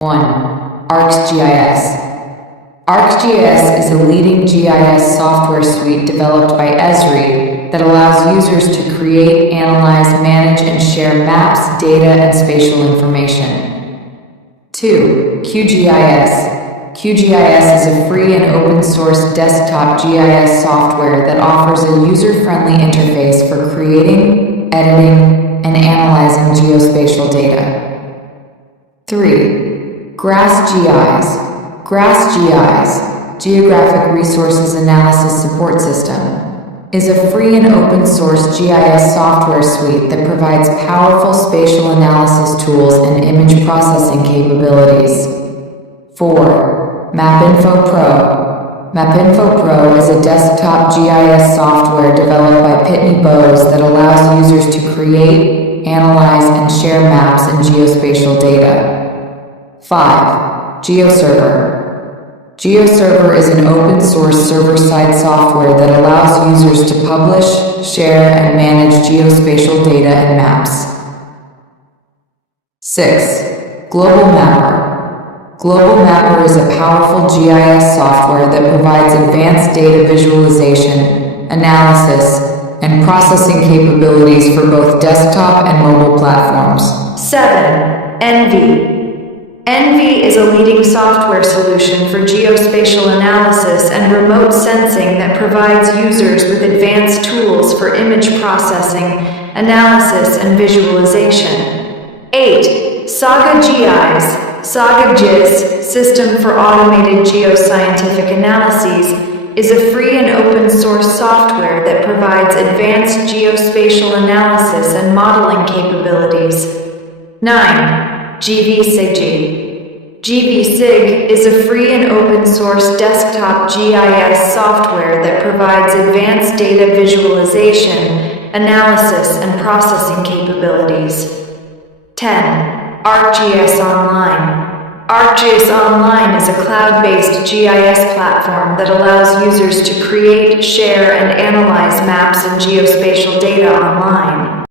1. ARCGIS. ARCGIS is a leading GIS software suite developed by Esri that allows users to create, analyze, manage, and share maps, data, and spatial information. 2. QGIS. QGIS is a free and open-source desktop GIS software that offers a user-friendly interface for creating, editing, and analyzing geospatial data. 3. GIS. GIS, Geographic Resources Analysis Support System, is a free and open-source GIS software suite that provides powerful spatial analysis tools and image processing capabilities. 4. MapInfo Pro. MapInfo Pro is a desktop GIS software developed by Pitney Bowes that allows users to create, analyze, and share maps and geospatial data. 5. GeoServer. GeoServer is an open-source server-side software that allows users to publish, share, and manage geospatial data and maps. 6. Global Mapper. Global Mapper is a powerful GIS software that provides advanced data visualization, analysis, and processing capabilities for both desktop and mobile platforms. 7. ENVI. ENVI is a leading software solution for geospatial analysis and remote sensing that provides users with advanced tools for image processing, analysis, and visualization. 8. ARCGIS. ARCGIS, System for Automated Geoscientific Analyses, is a free and open-source software that provides advanced geospatial analysis and modeling capabilities. 9. GVSIG. GVSIG is a free and open-source desktop GIS software that provides advanced data visualization, analysis, and processing capabilities. 10. ArcGIS Online. ArcGIS Online is a cloud-based GIS platform that allows users to create, share, and analyze maps and geospatial data online.